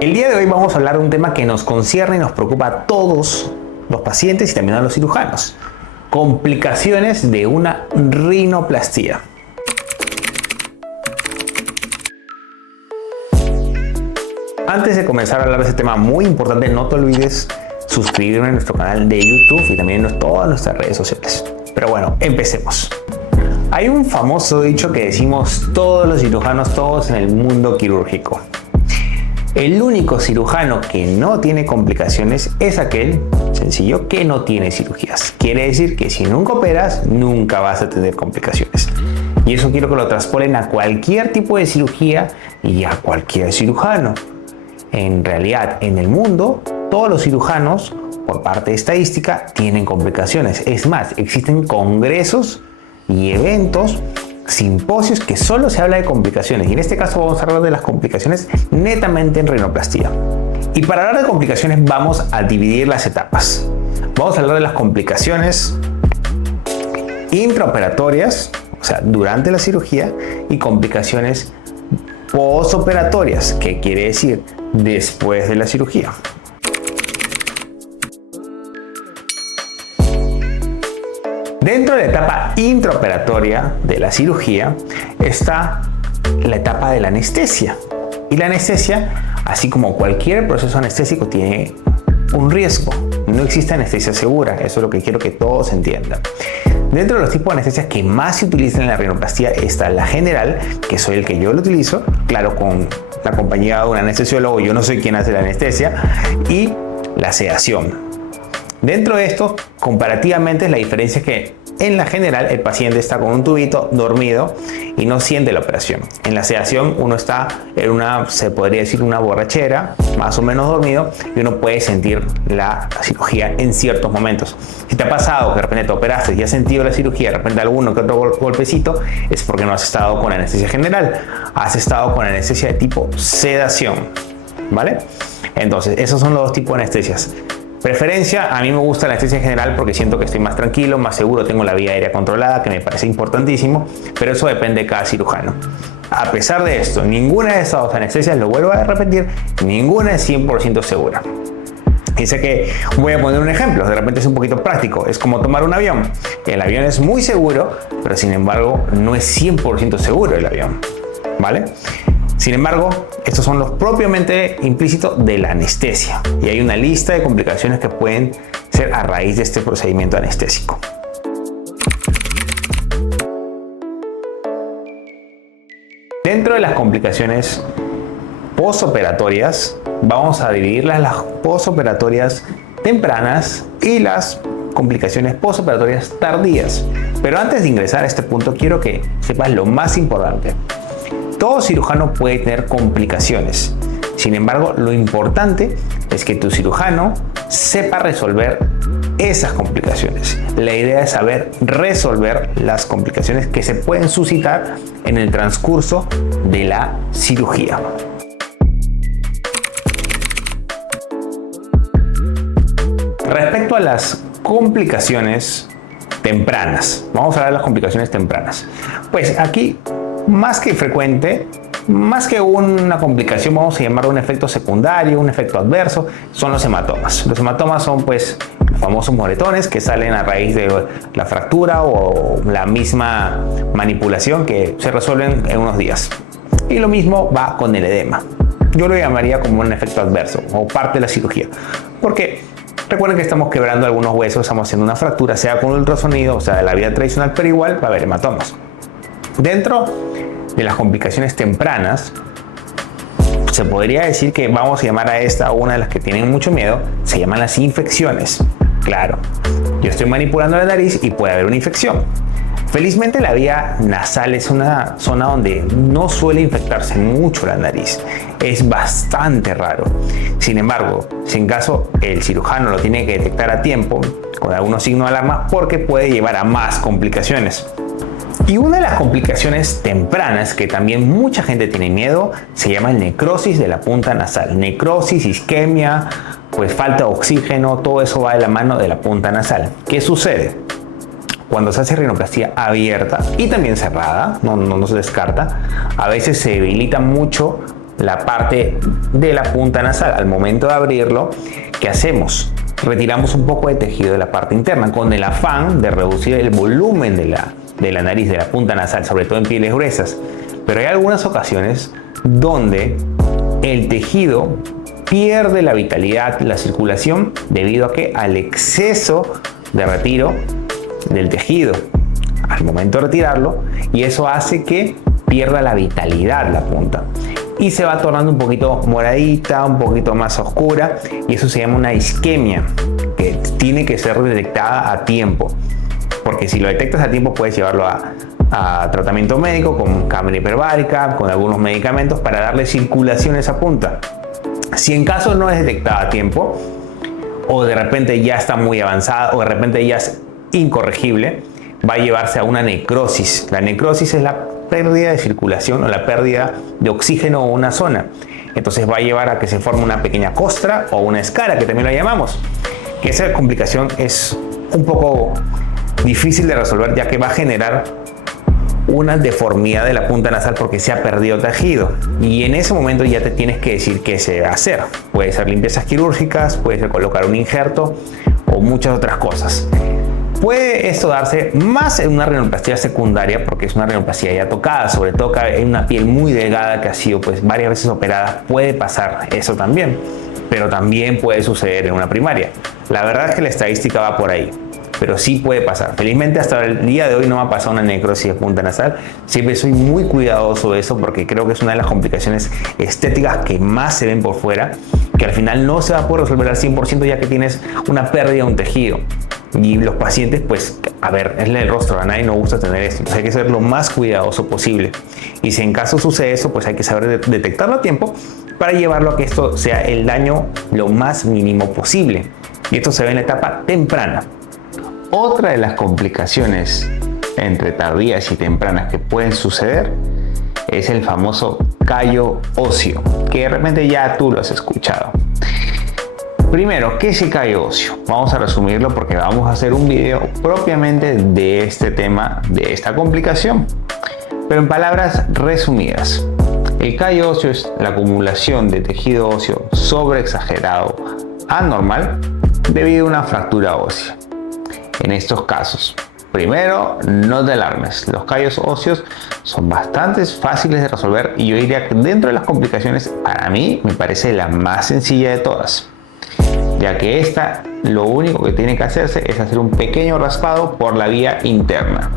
El día de hoy vamos a hablar de un tema que nos concierne y nos preocupa a todos los pacientes y también a los cirujanos. Complicaciones de una rinoplastía. Antes de comenzar a hablar de este tema muy importante, no te olvides suscribirte a nuestro canal de YouTube y también en todas nuestras redes sociales. Pero bueno, empecemos. Hay un famoso dicho que decimos todos los cirujanos, todos en el mundo quirúrgico. El único cirujano que no tiene complicaciones es aquel, sencillo, que no tiene cirugías. Quiere decir que si nunca operas, nunca vas a tener complicaciones. Y eso quiero que lo traspolen a cualquier tipo de cirugía y a cualquier cirujano. En realidad, en el mundo, todos los cirujanos, por parte de estadística, tienen complicaciones. Es más, existen congresos y eventos, simposios que solo se habla de complicaciones. Y en este caso vamos a hablar de las complicaciones netamente en rinoplastía. Y para hablar de complicaciones vamos a dividir las etapas. Vamos a hablar de las complicaciones intraoperatorias, o sea, durante la cirugía, y complicaciones postoperatorias, que quiere decir después de la cirugía. Dentro de la etapa intraoperatoria de la cirugía está la etapa de la anestesia. Y la anestesia, así como cualquier proceso anestésico, tiene un riesgo. No existe anestesia segura, eso es lo que quiero que todos entiendan. Dentro de los tipos de anestesia que más se utilizan en la rinoplastía está la general, que soy el que yo lo utilizo, claro, con la compañía de un anestesiólogo, yo no soy quien hace la anestesia, y la sedación. Dentro de esto, comparativamente, la diferencia es que en la general el paciente está con un tubito dormido y no siente la operación. En la sedación uno está en una, se podría decir, una borrachera, más o menos dormido, y uno puede sentir la cirugía en ciertos momentos. Si te ha pasado que de repente te operaste y has sentido la cirugía, de repente alguno que otro golpecito, es porque no has estado con anestesia general, has estado con anestesia de tipo sedación, ¿vale? Entonces, esos son los dos tipos de anestesias. Preferencia, a mí me gusta la anestesia general porque siento que estoy más tranquilo, más seguro, tengo la vía aérea controlada, que me parece importantísimo, pero eso depende de cada cirujano. A pesar de esto, ninguna de estas dos anestesias, lo vuelvo a repetir, ninguna es 100% segura. Dice que voy a poner un ejemplo, de repente es un poquito práctico, es como tomar un avión. El avión es muy seguro, pero sin embargo no es 100% seguro el avión, ¿vale? Sin embargo, estos son los propiamente implícitos de la anestesia y hay una lista de complicaciones que pueden ser a raíz de este procedimiento anestésico. Dentro de las complicaciones postoperatorias, vamos a dividirlas las postoperatorias tempranas y las complicaciones postoperatorias tardías. Pero antes de ingresar a este punto, quiero que sepas lo más importante. Todo cirujano puede tener complicaciones. Sin embargo, lo importante es que tu cirujano sepa resolver esas complicaciones. La idea es saber resolver las complicaciones que se pueden suscitar en el transcurso de la cirugía. Respecto a las complicaciones tempranas, vamos a hablar de las complicaciones tempranas. Pues aquí, más que frecuente, más que una complicación, vamos a llamarlo un efecto secundario, un efecto adverso, son los hematomas. Los hematomas son pues los famosos moretones que salen a raíz de la fractura o la misma manipulación que se resuelven en unos días. Y lo mismo va con el edema. Yo lo llamaría como un efecto adverso o parte de la cirugía. Porque recuerden que estamos quebrando algunos huesos, estamos haciendo una fractura, sea con ultrasonido o sea de la vía tradicional, pero igual va a haber hematomas. Dentro de las complicaciones tempranas, se podría decir que vamos a llamar a esta una de las que tienen mucho miedo, se llaman las infecciones. Claro, yo estoy manipulando la nariz y puede haber una infección. Felizmente la vía nasal es una zona donde no suele infectarse mucho la nariz, es bastante raro. Sin embargo, si en caso el cirujano lo tiene que detectar a tiempo, con algunos signos de alarma, porque puede llevar a más complicaciones. Y una de las complicaciones tempranas que también mucha gente tiene miedo se llama el necrosis de la punta nasal. Necrosis, isquemia, pues falta de oxígeno, todo eso va de la mano de la punta nasal. ¿Qué sucede? Cuando se hace rinoplastía abierta y también cerrada, no se descarta, a veces se debilita mucho la parte de la punta nasal. Al momento de abrirlo, ¿qué hacemos? Retiramos un poco de tejido de la parte interna con el afán de reducir el volumen de la nariz, de la punta nasal, sobre todo en pieles gruesas. Pero hay algunas ocasiones donde el tejido pierde la vitalidad, la circulación, debido a que al exceso de retiro del tejido al momento de retirarlo, y eso hace que pierda la vitalidad la punta y se va tornando un poquito moradita, un poquito más oscura, y eso se llama una isquemia, que tiene que ser detectada a tiempo, porque si lo detectas a tiempo puedes llevarlo a tratamiento médico con cámara hiperbárica, con algunos medicamentos para darle circulación a esa punta. Si en caso no es detectada a tiempo, o de repente ya está muy avanzada, o de repente ya es incorregible, va a llevarse a una necrosis. La necrosis es la pérdida de circulación o la pérdida de oxígeno en una zona. Entonces va a llevar a que se forme una pequeña costra o una escara, que también la llamamos. Que esa complicación es un poco difícil de resolver, ya que va a generar una deformidad de la punta nasal porque se ha perdido tejido, y en ese momento ya te tienes que decir qué se va a hacer. Puede ser limpiezas quirúrgicas, puede ser colocar un injerto o muchas otras cosas. Puede esto darse más en una rinoplastia secundaria, porque es una rinoplastia ya tocada, sobre todo en una piel muy delgada que ha sido pues varias veces operada. Puede pasar eso también, pero también puede suceder en una primaria. La verdad es que la estadística va por ahí, pero sí puede pasar. Felizmente hasta el día de hoy no me ha pasado una necrosis de punta nasal. Siempre soy muy cuidadoso de eso, porque creo que es una de las complicaciones estéticas que más se ven por fuera, que al final no se va a poder resolver al 100%, ya que tienes una pérdida de un tejido. Y los pacientes, pues, a ver, es el rostro, a nadie nos gusta tener esto, entonces hay que ser lo más cuidadoso posible. Y si en caso sucede eso, pues hay que saber detectarlo a tiempo para llevarlo a que esto sea el daño lo más mínimo posible. Y esto se ve en la etapa temprana. Otra de las complicaciones entre tardías y tempranas que pueden suceder es el famoso callo óseo, que de repente ya tú lo has escuchado. Primero, ¿qué es el callo óseo? Vamos a resumirlo porque vamos a hacer un video propiamente de este tema, de esta complicación. Pero en palabras resumidas, el callo óseo es la acumulación de tejido óseo sobreexagerado anormal debido a una fractura ósea. En estos casos, primero, no te alarmes. Los callos óseos son bastante fáciles de resolver, y yo diría que dentro de las complicaciones, para mí me parece la más sencilla de todas, ya que esta lo único que tiene que hacerse es hacer un pequeño raspado por la vía interna.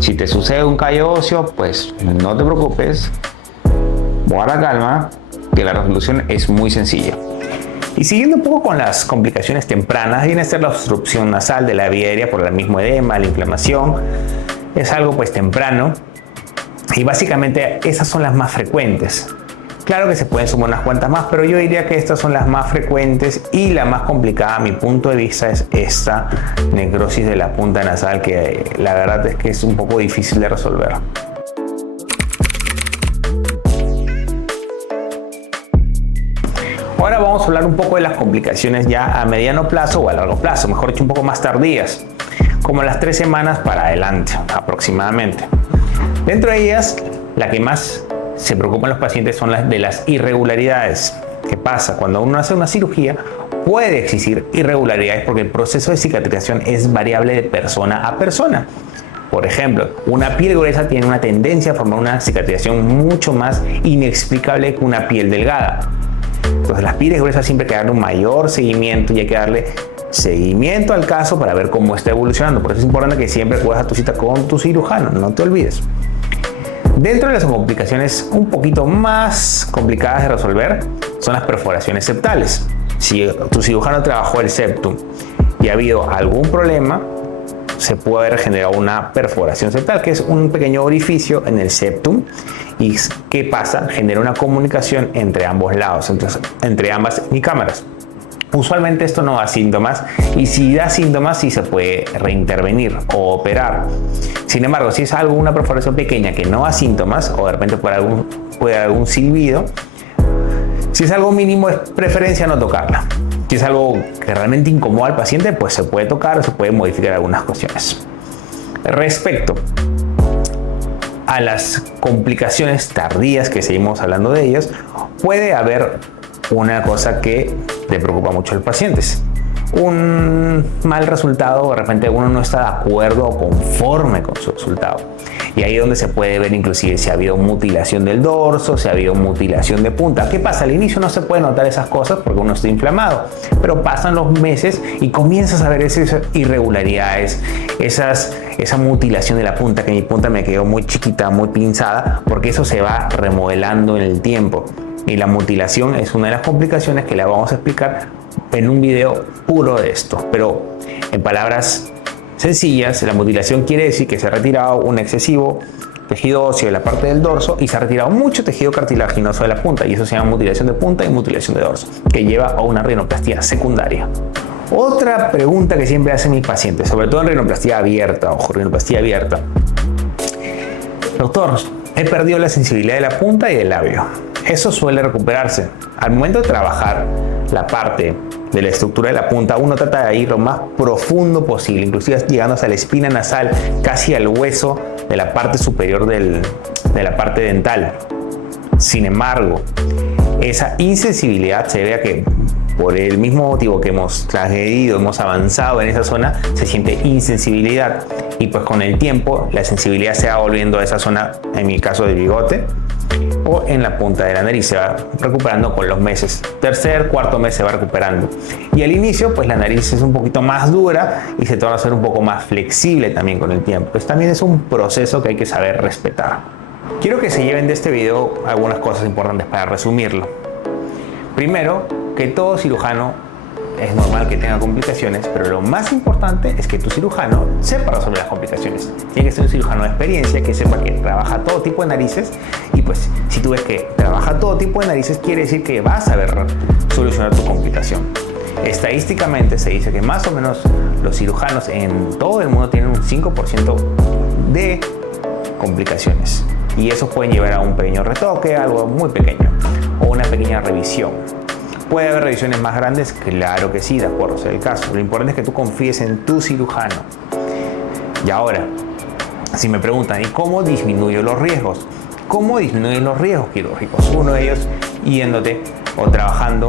Si te sucede un callo óseo, pues no te preocupes, guarda calma, que la resolución es muy sencilla. Y siguiendo un poco con las complicaciones tempranas, viene a ser la obstrucción nasal de la vía aérea por el mismo edema, la inflamación. Es algo pues temprano, y básicamente esas son las más frecuentes. Claro que se pueden sumar unas cuantas más, pero yo diría que estas son las más frecuentes, y la más complicada a mi punto de vista es esta necrosis de la punta nasal, que la verdad es que es un poco difícil de resolver. Ahora vamos a hablar un poco de las complicaciones ya a mediano plazo o a largo plazo, mejor dicho un poco más tardías, como las 3 semanas para adelante aproximadamente. Dentro de ellas, la que más se preocupan los pacientes son las de las irregularidades. ¿Qué pasa? Cuando uno hace una cirugía puede existir irregularidades porque el proceso de cicatrización es variable de persona a persona. Por ejemplo, una piel gruesa tiene una tendencia a formar una cicatrización mucho más inexplicable que una piel delgada. Entonces las pieles gruesas siempre hay que darle un mayor seguimiento, y hay que darle seguimiento al caso para ver cómo está evolucionando. Por eso es importante que siempre acudas a tu cita con tu cirujano, no te olvides. Dentro de las complicaciones un poquito más complicadas de resolver son las perforaciones septales. Si tu cirujano trabajó el septum y ha habido algún problema, se puede haber generado una perforación septal, que es un pequeño orificio en el septum. ¿Y qué pasa? Genera una comunicación entre ambos lados, entonces, entre ambas micámaras. Usualmente esto no da síntomas, y si da síntomas sí se puede reintervenir o operar. Sin embargo, si es una perforación pequeña que no da síntomas, o de repente puede haber algún silbido, si es algo mínimo es preferencia no tocarla. Si es algo que realmente incomoda al paciente, pues se puede tocar o se puede modificar algunas cuestiones. Respecto a las complicaciones tardías, que seguimos hablando de ellas, puede haber una cosa que le preocupa mucho a los pacientes. Un mal resultado, de repente uno no está de acuerdo o conforme con su resultado. Y ahí es donde se puede ver inclusive si ha habido mutilación del dorso, si ha habido mutilación de punta. ¿Qué pasa? Al inicio no se puede notar esas cosas porque uno está inflamado, pero pasan los meses y comienzas a ver esas irregularidades, esa mutilación de la punta, que mi punta me quedó muy chiquita, muy pinzada, porque eso se va remodelando en el tiempo. Y la mutilación es una de las complicaciones que la vamos a explicar en un video puro de esto. Pero en palabras sencillas, la mutilación quiere decir que se ha retirado un excesivo tejido óseo de la parte del dorso y se ha retirado mucho tejido cartilaginoso de la punta, y eso se llama mutilación de punta y mutilación de dorso, que lleva a una rinoplastia secundaria. Otra pregunta que siempre hacen mis pacientes, sobre todo en rinoplastia abierta, ojo, rinoplastia abierta: doctor, he perdido la sensibilidad de la punta y del labio. Eso suele recuperarse. Al momento de trabajar la parte de la estructura de la punta, uno trata de ir lo más profundo posible, inclusive llegando hasta la espina nasal, casi al hueso de la parte superior de la parte dental. Sin embargo, esa insensibilidad se debe a que, por el mismo motivo que hemos transgredido, hemos avanzado en esa zona, se siente insensibilidad, y pues con el tiempo la sensibilidad se va volviendo a esa zona, en mi caso del bigote, o en la punta de la nariz. Se va recuperando con los meses. Tercer, cuarto mes se va recuperando. Y al inicio, pues la nariz es un poquito más dura y se torna a ser un poco más flexible también con el tiempo. Pues también es un proceso que hay que saber respetar. Quiero que se lleven de este video algunas cosas importantes para resumirlo. Primero, que todo cirujano es normal que tenga complicaciones, pero lo más importante es que tu cirujano sepa resolver las complicaciones. Tiene que ser un cirujano de experiencia que sepa que trabaja todo tipo de narices, y pues si tú ves que trabaja todo tipo de narices, quiere decir que vas a saber solucionar tu complicación. Estadísticamente se dice que más o menos los cirujanos en todo el mundo tienen un 5% de complicaciones, y eso pueden llevar a un pequeño retoque, algo muy pequeño, o una pequeña revisión. ¿Puede haber revisiones más grandes? Claro que sí, de acuerdo sea el caso. Lo importante es que tú confíes en tu cirujano. Y ahora, si me preguntan, ¿y cómo disminuyo los riesgos? ¿Cómo disminuyen los riesgos quirúrgicos? Uno de ellos, yéndote o trabajando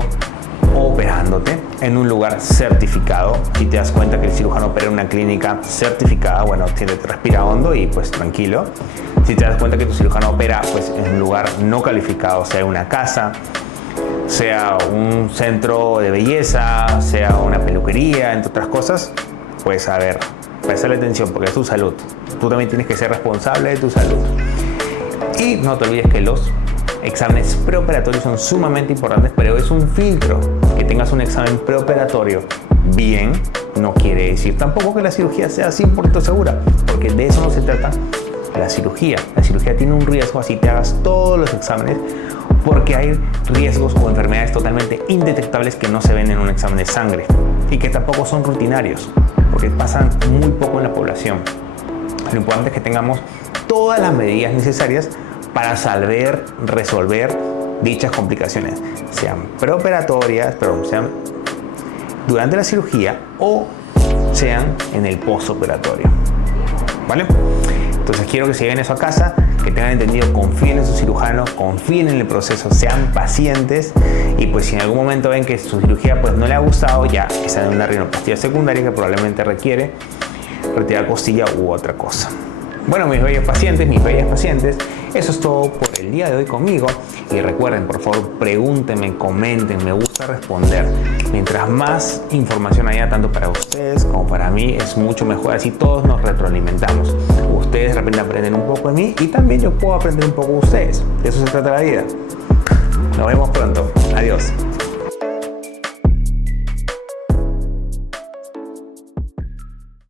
o operándote en un lugar certificado. Si te das cuenta que el cirujano opera en una clínica certificada, bueno, respira hondo y pues tranquilo. Si te das cuenta que tu cirujano opera pues en un lugar no calificado, sea una casa, sea un centro de belleza, sea una peluquería, entre otras cosas, pues a ver, prestale atención porque es tu salud. Tú también tienes que ser responsable de tu salud. Y no te olvides que los exámenes preoperatorios son sumamente importantes, pero es un filtro. Que tengas un examen preoperatorio bien no quiere decir tampoco que la cirugía sea 100% segura, porque de eso no se trata la cirugía. La cirugía tiene un riesgo, así te hagas todos los exámenes, porque hay riesgos o enfermedades totalmente indetectables que no se ven en un examen de sangre y que tampoco son rutinarios, porque pasan muy poco en la población. Lo importante es que tengamos todas las medidas necesarias para saber resolver dichas complicaciones, sean preoperatorias, sean durante la cirugía o sean en el postoperatorio. ¿Vale? Entonces quiero que se lleven eso a casa, que tengan entendido, confíen en su cirujano, confíen en el proceso, sean pacientes, y pues si en algún momento ven que su cirugía pues no le ha gustado, ya están en una rinoplastia secundaria que probablemente requiere retirar costilla u otra cosa. Bueno, mis bellos pacientes, mis bellas pacientes, eso es todo por el día de hoy conmigo. Y recuerden, por favor, pregúntenme, comenten, me gusta responder. Mientras más información haya, tanto para ustedes como para mí, es mucho mejor. Así todos nos retroalimentamos. Ustedes de repente aprenden un poco de mí y también yo puedo aprender un poco de ustedes. De eso se trata la vida. Nos vemos pronto. Adiós.